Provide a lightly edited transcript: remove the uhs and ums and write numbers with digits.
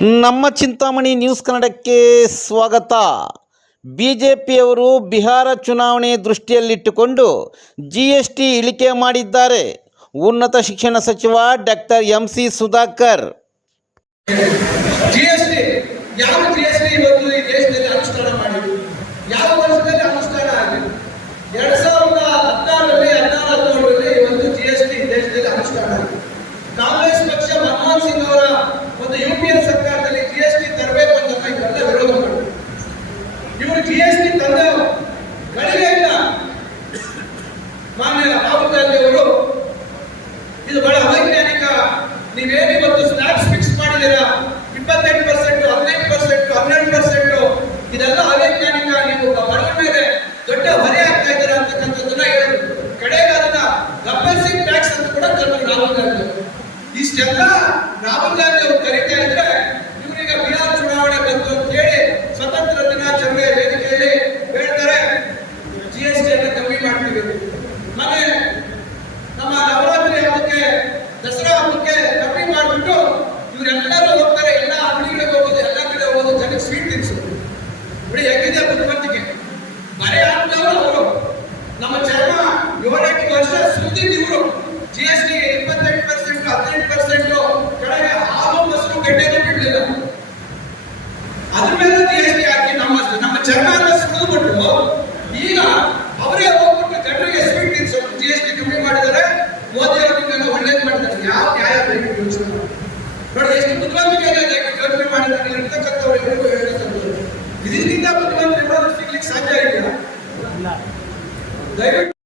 ನಮ್ಮ ಚಿಂತಾಮಣಿ ನ್ಯೂಸ್ ಕನ್ನಡಕ್ಕೆ ಸ್ವಾಗತ. ಬಿಜೆಪಿಯವರು ಬಿಹಾರ ಚುನಾವಣೆ ದೃಷ್ಟಿಯಲ್ಲಿಟ್ಟುಕೊಂಡು GST ಇಳಿಕೆ ಮಾಡಿದ್ದಾರೆ. ಉನ್ನತ ಶಿಕ್ಷಣ ಸಚಿವ ಡಾಕ್ಟರ್ MC ಸುಧಾಕರ್ GST ಇವತ್ತು ಈ ದೇಶದಲ್ಲಿ ಅನುಷ್ಠಾನ ಮಾಡಿದ್ರು. ಯಾವ ವರ್ಷದಲ್ಲಿ ಅನುಷ್ಠಾನ ಆಗಿದೆ? 2016ರಲ್ಲಿ 17 ಇವತ್ತು GST ದೇಶದಲ್ಲಿ ಅನುಷ್ಠಾನ ಆಗಿದೆ. ಕಾಂಗ್ರೆಸ್ ಪಕ್ಷ ಮನಮೋಹನ್ ಸಿಂಗ್ ಅವರ ಒಂದು UPA ಸರ್ಕಾರದಲ್ಲಿ GST ತರಬೇಕು ಅಂತ ಇವರೆಲ್ಲ ವಿರೋಧ ಮಾಡಿದ್ರು. ಇವರು GST ತಂದ ಗಳಿಗೆ ಇಲ್ಲ. ಮಾನ್ಯ ರಾಹುಲ್ ಗಾಂಧಿ ಅವರು ಇದು ಬಹಳ ಅವೈಜ್ಞಾನಿಕ, ನೀವೇನು ಇವತ್ತು ಸ್ಲ್ಯಾಬ್ಸ್ ಫಿಕ್ಸ್ ಮಾಡಿದ್ದೀರಾ 28%, 15%, 12%, ಇದೆಲ್ಲ ಅವೈಜ್ಞಾನಿಕ, ನೀವು ಬಡವರ ಮೇಲೆ ದೊಡ್ಡ ಹೊರೆ ಆಗ್ತಾ ಇದ್ದೀರಾ ಅಂತಕ್ಕಂಥದ್ದನ್ನ ಹೇಳಿದ್ರು. ಕಡೆಗೆ ಅದನ್ನ ಗಬ್ಬರ್ಸಿಂಗ್ ಟ್ಯಾಕ್ಸ್ ಅಂತ ಕೂಡ ಕರೆದ್ರು ರಾಹುಲ್ ಗಾಂಧಿ. ಇಷ್ಟೆಲ್ಲ ರಾಹುಲ್ ಗಾಂಧಿ ಅವರು ಕರೀತಾ ಇದ್ರೆ ಇವರೀಗ ಬಿಹಾರ ಚುನಾವಣೆ ಬಂತು ಅಂತ ಹೇಳಿ ಸ್ವತಂತ್ರ ದಿನಾಚರಣೆ ವೇದಿಕೆಯಲ್ಲಿ ಹೇಳ್ತಾರೆ GST ಅನ್ನ ಕಮ್ಮಿ ಮಾಡ್ತೀವಿ. ಮೊನ್ನೆ ನಮ್ಮ ನವರಾತ್ರಿ ಹಬ್ಬಕ್ಕೆ, ದಸರಾ ಹಬ್ಬಕ್ಕೆ ಕಮ್ಮಿ ಮಾಡಿಬಿಟ್ಟು ಇವರೆಲ್ಲರೂ ಹೋಗ್ತಾರೆ, ಎಲ್ಲ ಅಂಗಡಿಗಳಿಗೆ ಹೋಗೋದು, ಎಲ್ಲ ಕಡೆ ಹೋಗೋದು, ಜನಕ್ಕೆ ಸ್ವೀಟ್ ತಿನ್ಸೋದು. ನೋಡಿ ಹೇಗಿದೆ ಬುದ್ಧಿವಂತಿಕೆ. ಬರೇ ಆಗ್ತಾರೋ ಅವರು ನಮ್ಮ ಚರ್ಮ 7-8 ವರ್ಷ ಸುದ್ದಿದ್ದು ಇವರು GST 28%, 18% ಕೆಳಗೆ ಹಾಲು ಮೊಸರು ಗಡ್ಡೆನೂ ಬಿಡಲಿಲ್ಲ. ಅದ್ರ ಮೇಲೆ GST ಹಾಕಿ ನಮ್ಮ ಚರ್ಮ ಸುಳಿದ್ಬಿಟ್ಟು ಈಗ ಅವರೇ ಹೋಗ್ಬಿಟ್ಟು ಜನರಿಗೆ ಸ್ವೀಟ್ ತಿನ್ಸೋದು GST ಕಮ್ಮಿ ಮಾಡಿದ್ದಾರೆ. ಮೋದಿ ಅವರು ಒಳ್ಳೇದು ಮಾಡಿದ್ದಾರೆ. ಯಾವ ನ್ಯಾಯ ಬೇಕು ಯೋಚನೆ ನೋಡಿ, ಎಷ್ಟು ಬುದ್ಧಿವಂತಿಕೆ ಯೋಚನೆ ಮಾಡಿದ್ದಾರೆ ಇರ್ತಕ್ಕಂಥವ್ರು ಎಲ್ಲರಿಗೂ ಹೇಳೋದು. ಇದಕ್ಕಿಂತ ಬುದ್ಧಿವಂತರು ಸಿಗ್ಲಿಕ್ಕೆ ಸಾಧ್ಯ ಇದೆಯಾ? ದಯವಿಟ್ಟು